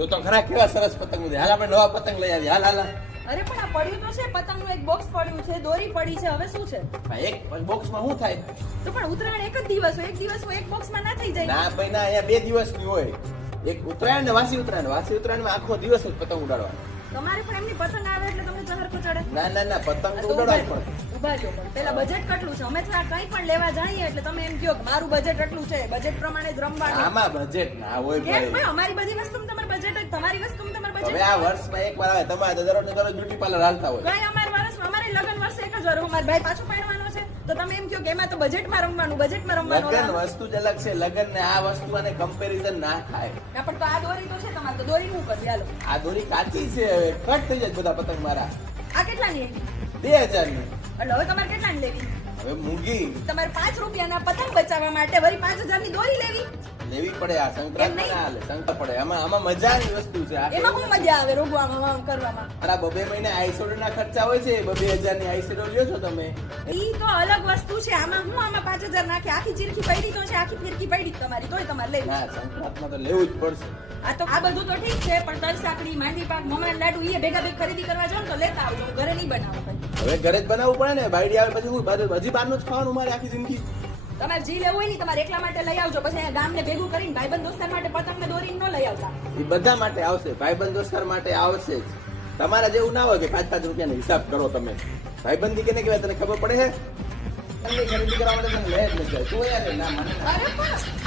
જો તો ખરા કેવા સરસ પતંગ છે. હાલ આપણે નવા પતંગ લઈ આવીએ. હાલ હાલ હાલ. અરે પણ આ પડ્યું તો છે, પતંગનું એક બોક્સ પડ્યું છે, દોરી પડી છે, હવે શું છે? હા, એક બોક્સમાં શું થાય? તો પણ ઉત્તરાયણ એક જ દિવસ હોય, એક દિવસ એક બોક્સમાં ના થઈ જાય. ના ભાઈ ના, અહીંયા 2 દિવસની હોય. એક ઉત્તરાયણ ને વાસી ઉત્તરાયણ. વાસી ઉત્તરાયણમાં આખો દિવસ જ પતંગ ઉડાડવાનો. તમારે પણ એમની પતંગ આવે એટલે તમને ચહર ચડે. ના ના ના, પતંગ તો ઉડાડવા પડે. ઉભા જો પણ પેલા બજેટ કેટલું છે? અમે થોડા કંઈ પણ લેવા જઈએ એટલે તમે એમ કહો કે મારું બજેટ એટલું છે, બજેટ પ્રમાણે જ રમવાનું. આમાં બજેટ ના હોય કેમ ભાઈ. ભાઈ? અમારી બધી વસ્તુમાં તમારું બજેટ હોય, તમારી વસ્તુમાં તમારું બજેટ હવે આ વર્ષમાં એક વાર આવે. તમારે તો દરરોજ બ્યુટી પાર્લર હાલતા હોય. કઈ અમારા વર્ષમાં અમારે લગન વર્ષે એક જ વાર અમારા ભાઈ પાછું પહેરવાનો છે, તો તમે એમ કહો કે એમાં તો બજેટમાં રમવાનું લગન વસ્તુ જ અલગ છે. લગન ને આ વસ્તુ અને કમ્પેરિઝન ના થાય. ના પણ તો આ દોરી તો છે તમારે, તો દોરી હું કરી હાલો. આ દોરી કાચી છે, હવે કટ થઈ જાય બધા પતંગ મારા. આ કેટલાની આવી? 2000 ની. એટલે હવે તમારે કેટલાની લેવી? હવે મૂંગી તમારે 5 રૂપિયાના પતંગ બચાવવા માટે વળી 5000 ની દોરી લેવી? લેવી પડે. આ સંક્રાંત ના હાલે, શંકર પડે. આમાં મજાની વસ્તુ છે. આ એમાં શું મજા આવે રોગવામાં આમ કરવામાં? મારા 2 મહિને આઈસોડો ના ખર્ચા હોય છે. 2000 ની આઈસોડો લ્યો છો તમે. ઈ તો અલગ વસ્તુ છે. આમાં હું આમાં 5000 નાખી આખી ચીરકી પડી તો છે, આખી ફીરકી પડી તમારી, તોય તમારે લેવી. ના, સંક્રાંતમાં તો લેવું જ પડશે. આ તો આ બધું તો ઠીક છે, પણ તલ સાકડી, માંડવી પાક, મમરા લાડુ ઈ ભેગા ભેગ ખરીદી કરવા જાવ તો લેતા આવજો. હું ઘરે નહીં બનાવું ભાઈ. હવે ઘરે જ બનાવવું પડે ને. બાયડી આવે પછી હું હજી બહારનું જ ખાવાનું મારે આખી જિંદગી. તમારે જી લેવું હોય ને તમારે એકલા માટે લઈ આવજો, પછી અહીંયા ગામને ભેગું કરીને ભાઈબંધ દોસ્તાર માટે પતંગ ને દોરી ન લઈ આવતા. એ બધા માટે આવશે. ભાઈબંધ દોસ્તાર માટે આવશે જ. તમારા જેવું ના હોય કે 5-5 રૂપિયાનો હિસાબ કરો તમે. ભાઈબંધી કેને કહેવાય તને ખબર પડે છે? ખરીદી કરવા માટે તમે લે જ નથી. તું યાર ના મને અરે પણ